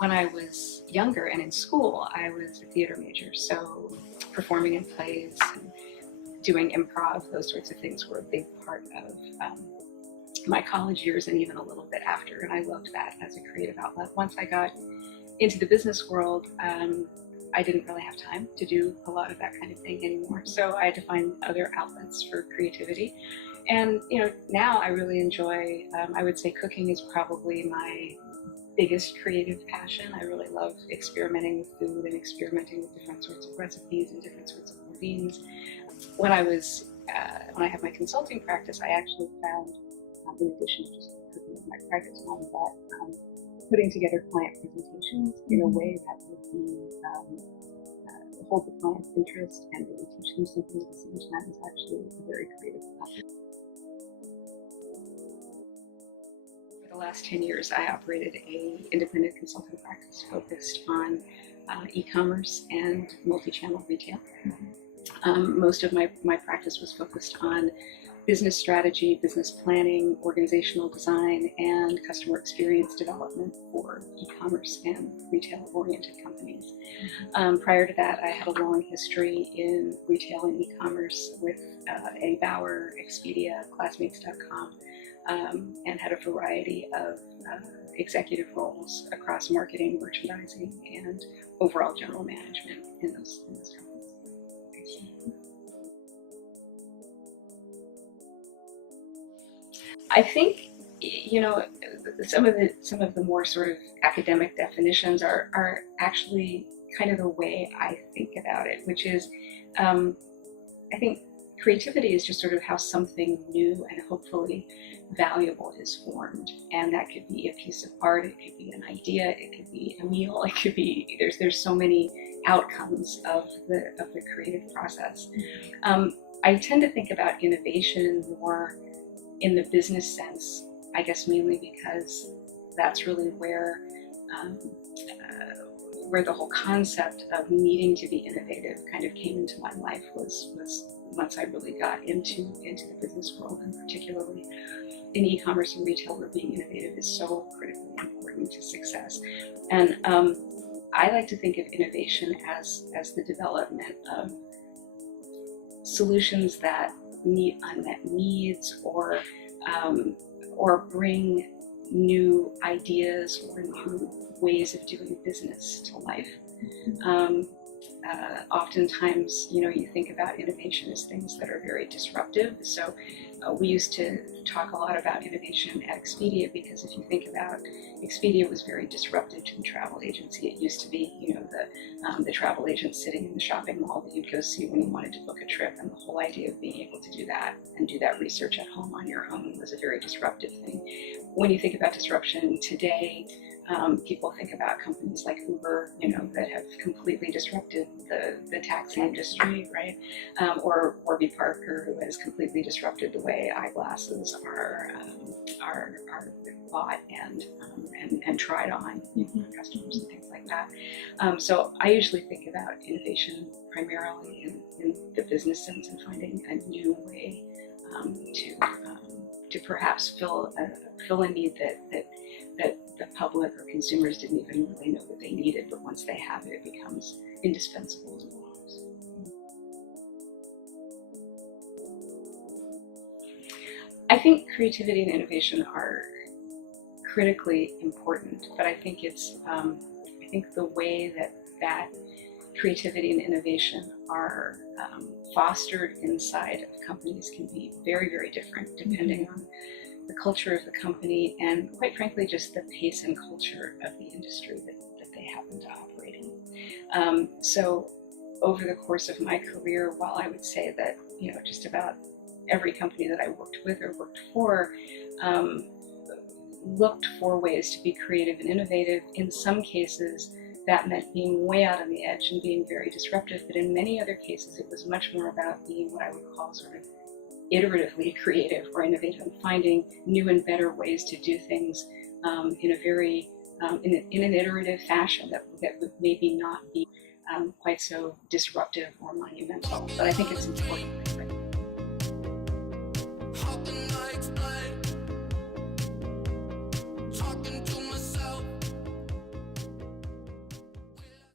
When I was younger and in school, I was a theater major, so performing in plays, and doing improv, those sorts of things were a big part of my college years and even a little bit after, and I loved that as a creative outlet. Once I got into the business world, I didn't really have time to do a lot of that kind of thing anymore, so I had to find other outlets for creativity. And now I really enjoy, I would say cooking is probably my biggest creative passion. I really love experimenting with food and experimenting with different sorts of recipes and different sorts of cuisines. When I had my consulting practice, I actually found, in addition to just cooking in my private time, that putting together client presentations in a way that would be hold the client's interest and really teach them something at the same time is actually a very creative practice. For the last 10 years, I operated an independent consulting practice focused on e-commerce and multi-channel retail. Most of my practice was focused on business strategy, business planning, organizational design, and customer experience development for e-commerce and retail-oriented companies. Prior to that, I had a long history in retail and e-commerce with Eddie Bauer, Expedia, Classmates.com, and had a variety of executive roles across marketing, merchandising, and overall general management in those companies. I think, some of the more sort of academic definitions are actually kind of the way I think about it, which is, I think creativity is just sort of how something new and hopefully valuable is formed, and that could be a piece of art, it could be an idea, it could be a meal, it could be there's so many outcomes of the creative process. I tend to think about innovation more in the business sense, I guess mainly because that's really where the whole concept of needing to be innovative kind of came into my life was once I really got into the business world, and particularly in e-commerce and retail, where being innovative is so critically important to success. And I like to think of innovation as the development of solutions that meet unmet needs or bring new ideas or new ways of doing business to life. Oftentimes, you think about innovation as things that are very disruptive. So we used to talk a lot about innovation at Expedia, because if you think about Expedia, was very disruptive to the travel agency. It used to be, the travel agent sitting in the shopping mall that you'd go see when you wanted to book a trip, and the whole idea of being able to do that and do that research at home on your own was a very disruptive thing. When you think about disruption today, people think about companies like Uber, that have completely disrupted the taxi industry, right? Or Warby Parker, who has completely disrupted the way eyeglasses are bought and tried on for customers and things like that. So I usually think about innovation primarily in the business sense, and finding a new way to perhaps fill a need that the public or consumers didn't even really know that they needed, but once they have it, it becomes indispensable in their lives. I think creativity and innovation are critically important, but I think I think the way that creativity and innovation are fostered inside of companies can be very, very different depending on the culture of the company, and quite frankly, just the pace and culture of the industry that they happen to operate in. So over the course of my career, while I would say that, just about every company that I worked with or worked for looked for ways to be creative and innovative, in some cases that meant being way out on the edge and being very disruptive, but in many other cases it was much more about being what I would call sort of iteratively creative or innovative, and finding new and better ways to do things in a very in an iterative fashion that would maybe not be quite so disruptive or monumental. But I think it's important.